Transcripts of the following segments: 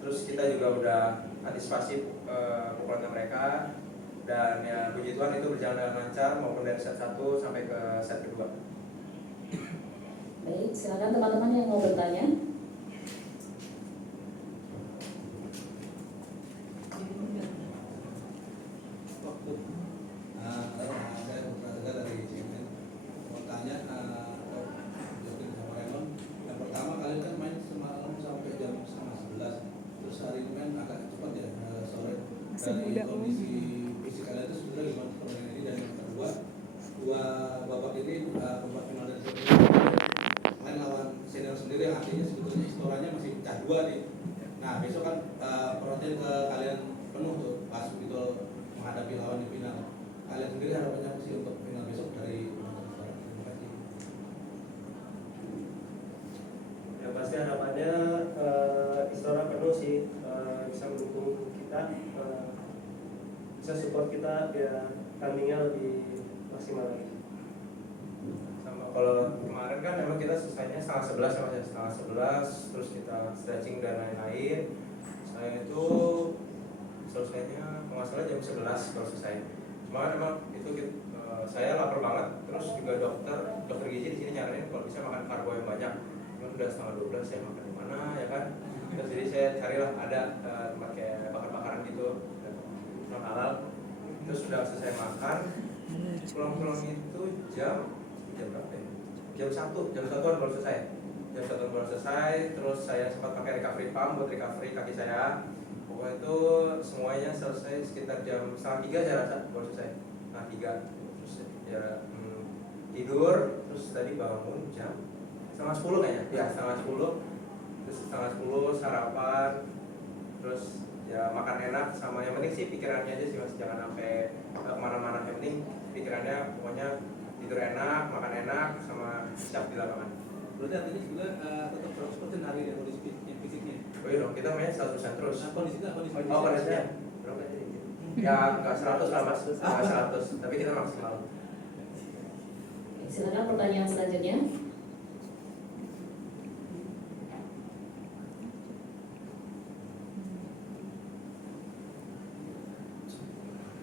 terus kita juga udah antisipasi pukulan mereka, dan ya puji Tuhan itu berjalan dengan lancar maupun dari set 1 sampai ke set kedua. Baik, silakan teman-teman yang mau bertanya. Saya berasal dari CNN. Mau tanya, Justin sama Raymond. Yang pertama kalian kan main semalam sampai jam 10:30. Terus hari ini kan agak cepat ya, sore. Dari kondisi fisik kalian itu sebenarnya gimana permainan ini? Dan yang kedua, dua babak ini, babak final dan semi main lawan senior sendiri, yang artinya sebetulnya istoranya masih pecah dua nih. Nah besok kan perhatian ke kalian penuh tuh pas itu menghadapi lawan di final. Kalian sendiri harapannya apa sih untuk final besok dari penonton Istora? Terima kasih. Ya pasti harapannya Istora penuh sih, bisa mendukung kita, bisa support kita biar tandingnya lebih maksimal lagi. Sama kalau kemarin kan memang kita selesainya setengah 11 sama setengah 11, terus kita stretching dan lain-lain. Saya itu selesainya kalau nggak salah jam 11 kalau selesai. Cuma kan emang itu saya lapar banget, terus juga dokter gizi di sini nyaranin kalau bisa makan karbo yang banyak. Cuman udah setengah 12 saya makan di mana ya kan. Terus jadi saya carilah ada tempat kayak bakar-bakaran gitu non halal. Terus sudah selesai makan, pulang itu jam berapa ya? Jam 1 baru selesai. Jam 1 baru selesai, terus saya sempat pakai recovery pump buat recovery kaki saya. Pokoknya itu semuanya selesai sekitar jam 2:30 saya rasa baru selesai. Nah 3 terus ya tidur, terus tadi bangun jam 9:30 kayaknya. Ya 9:30, terus 9:30 sarapan, terus ya makan enak, sama yang penting sih pikirannya aja sih mas, jangan sampai kemana-mana. Yang penting pikirannya pokoknya tidur enak, makan enak, sama siap di lapangan. Berarti artinya sebenarnya tetap 100% hari ya kondisi fisiknya. Oh iya dong, kita mainnya 100% terus. Nah, kondisinya Berapa ya? Ya nggak 100 lah mas, nggak 100, tapi kita maksimal. Silakan pertanyaan selanjutnya.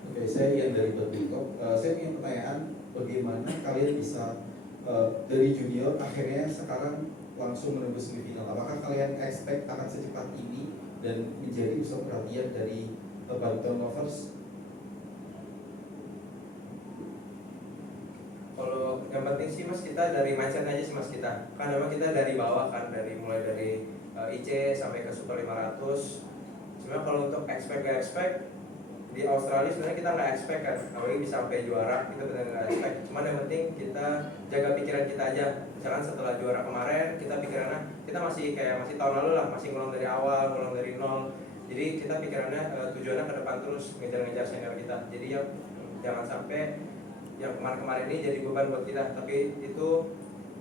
Oke, saya Ian dari Berdikop. Saya punya pertanyaan, bagaimana kalian bisa dari junior akhirnya sekarang langsung menembus semifinal? Apakah kalian expect akan secepat ini dan menjadi pusat perhatian dari Badminton Lovers? Kalau yang penting sih mas, kita dari mindset aja sih mas kita. Kan memang kita dari bawah kan, mulai dari IC sampai ke Super 500. Sebenarnya kalau untuk expect di Australia sebenarnya kita nggak expect kan, apalagi bisa sampai juara, kita benar nggak expect. Cuman yang penting kita jaga pikiran kita aja. Misalkan setelah juara kemarin, kita pikirannya kita masih tahun lalu lah, masih ngulang dari awal, ngulang dari nol. Jadi kita pikirannya tujuannya ke depan terus, ngejar-ngejar senior kita. Jadi ya jangan sampai yang kemarin-kemarin ini jadi beban buat kita, tapi itu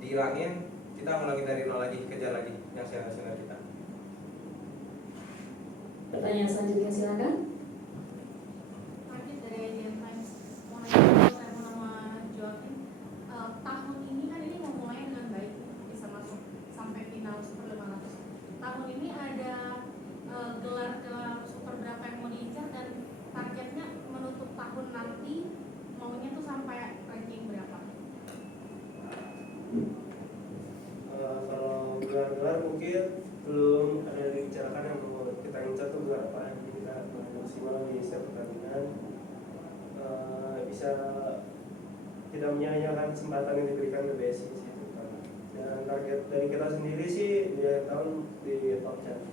dihilangin, kita ngulangin dari nol lagi, kejar lagi yang senior kita. Pertanyaan selanjutnya silakan. Tahun ini kan ini memulai dengan baik, bisa masuk sampai final Super 500. Tahun ini ada gelar ke Super berapa yang mau diincar, dan targetnya menutup tahun nanti maunya tuh sampai ranking berapa? Kalau gelar-gelar mungkin belum ada yang dibicarakan, yang mau kita incar tuh gelar apa. Jadi kita maksimal di setiap pertandingan, bisa tidak menyia-nyiakan kesempatan yang diberikan ke BSI sih. Dan target dari kita sendiri sih di akhir tahun di top 10.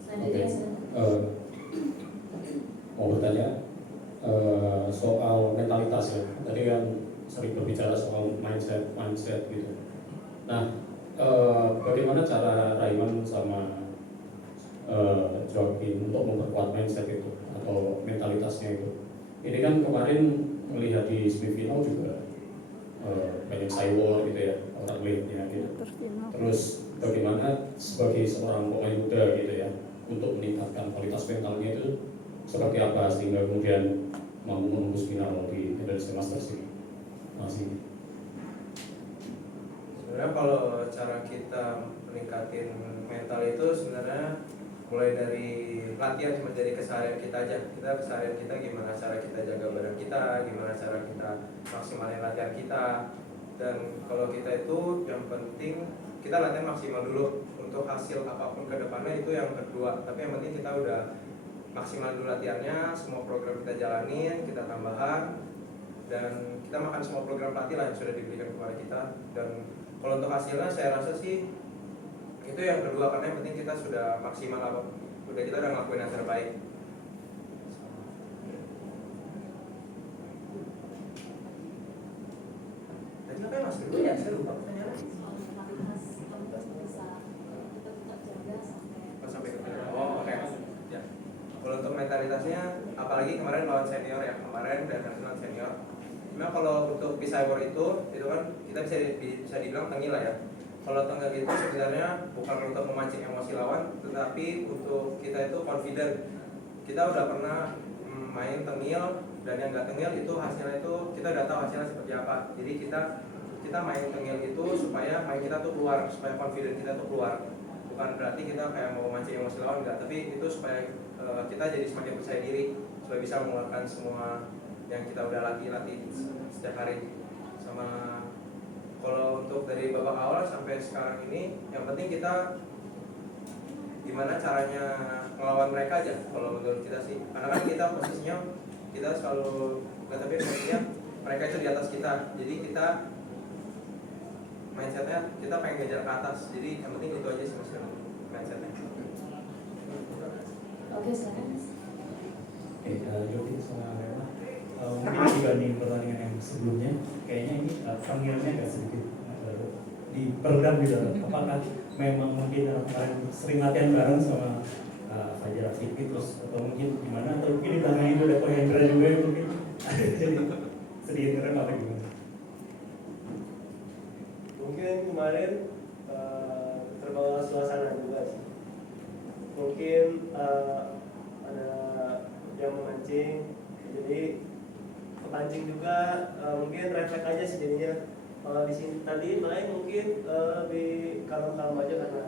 Selanjutnya silakan. Mau bertanya soal mentalitas ya. Tadi kan sering berbicara soal mindset gitu. Nah, bagaimana cara Raymond sama Joaquin untuk memperkuat mindset itu atau mentalitasnya itu? Ini kan kemarin melihat di semifinal juga banyak cywar gitu ya, orang lainnya gitu. Terus bagaimana sebagai seorang pemain muda gitu ya, untuk meningkatkan kualitas mentalnya itu seperti apa sehingga kemudian mampu menembus final di Indonesia Masters ini? Masih. Sebenarnya kalau cara kita meningkatin mental itu sebenarnya mulai dari latihan, cuma dari keseharian kita aja. Keseharian kita gimana cara kita jaga badan kita, gimana cara kita maksimalin latihan kita. Dan kalau kita itu yang penting kita latihan maksimal dulu, untuk hasil apapun ke depannya itu yang kedua. Tapi yang penting kita udah maksimal dulu latihannya, semua program kita jalanin, kita tambahan, dan kita makan semua program pelatih lah yang sudah diberikan kepada kita. Dan kalau untuk hasilnya saya rasa sih itu yang kedua, karena yang penting kita sudah maksimal apa, kita udah ngelakuin yang terbaik. Tadi apa ya Mas? Dulu ya, saya lupa pertanyaan. Sampai ke oh oke. Ya. Kalau untuk mentalitasnya, apalagi kemarin lawan senior ya, kemarin dan lawan senior. Nah kalau untuk Pisaiwar itu kan kita bisa dibilang tengil lah ya. Kalau tengil itu sebenarnya bukan untuk memancing emosi lawan, tetapi untuk kita itu confident. Kita udah pernah main tengil, dan yang nggak tengil itu hasilnya itu kita udah tahu hasilnya seperti apa. Jadi kita main tengil itu supaya main kita tuh keluar, supaya confident kita tuh keluar. Bukan berarti kita kayak mau memancing emosi lawan, enggak, tapi itu supaya kita jadi semakin percaya diri, supaya bisa mengeluarkan semua yang kita udah latih setiap hari. Sama kalau untuk dari babak awal sampai sekarang ini, yang penting kita gimana caranya melawan mereka aja. Kalau menurut kita sih, karena kan kita posisinya kita selalu, tapi posisinya mereka itu di atas kita, jadi kita mindsetnya kita pengen ngejar ke atas. Jadi yang penting itu aja sih mas mindsetnya. Oke, silakan. Yogi sama Rema, mungkin dibanding pertandingan yang sebelumnya, kayaknya ini panggilnya agak sedikit diperdalam gitu. Apakah memang mungkin kemarin sering latihan bareng sama Fajar Afifi terus, atau mungkin gimana, atau mungkin di belakang itu ada Ko Hendra juga mungkin jadi sedikit keren apa gimana? Mungkin kemarin terbawa suasana juga sih. Mungkin ada yang memancing, jadi kepancing juga, mungkin refleks aja sih jadinya. Kalau di sini tadi main mungkin lebih kalem-kalem aja, karena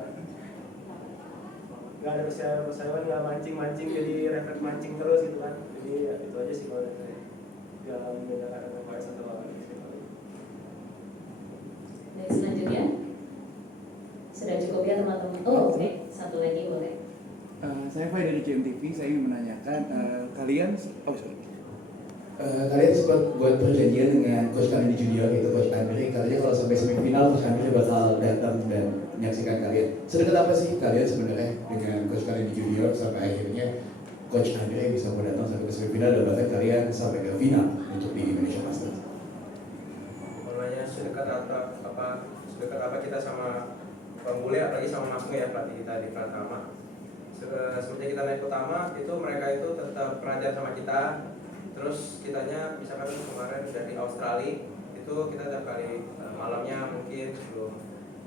nggak ada persaingan, nggak mancing jadi refleks mancing terus gitu kan. Jadi ya, itu aja sih kalau dari saya yang membedakan antara satu lawan ini. Baik, selanjutnya sudah cukup ya teman-teman. Oh oke, satu lagi boleh. Saya Fai dari JMTV, saya ingin menanyakan kalian sempat buat perjanjian dengan coach kalian di junior itu, coach Andri, katanya kalau sampai semifinal coach Andri bakal datang dan menyaksikan kalian. Sedekat apa sih kalian sebenarnya dengan coach kalian di junior sampai akhirnya coach Andri bisa datang sampai ke semifinal dan bahkan kalian sampai ke final untuk di Indonesia Masters? Mulanya sedekat apa kita sama Bang Bule, apalagi sama Mas Mu ya, pelatih kita di Pratama. Semenjak kita naik utama itu mereka itu tetap pelajar sama kita. Terus kitanya misalkan kemarin dari Australia itu kita tiap kali malamnya mungkin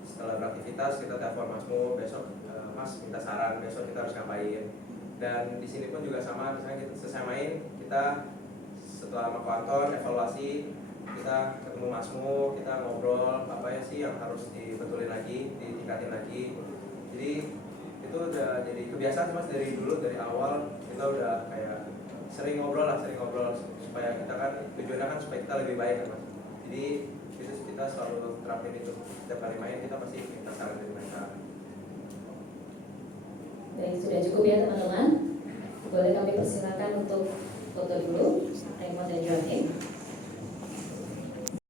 setelah beraktivitas kita telepon Mas Mu, besok Mas minta saran besok kita harus ngapain. Dan di sini pun juga sama, misalnya kita selesai main, kita setelah sama Anton evaluasi, kita ketemu Mas Mu, kita ngobrol apa ya sih yang harus dibetulin lagi, ditingkatin lagi. Jadi itu udah jadi kebiasaan Mas, dari dulu, dari awal kita udah kayak sering ngobrol supaya kita kan tujuannya kan supaya kita lebih baik kan Mas. Jadi itu kita selalu terapin itu, setiap kali main kita pasti minta saran dari mereka. Baik, sudah cukup ya teman-teman. Boleh kami persilakan untuk foto dulu. Thank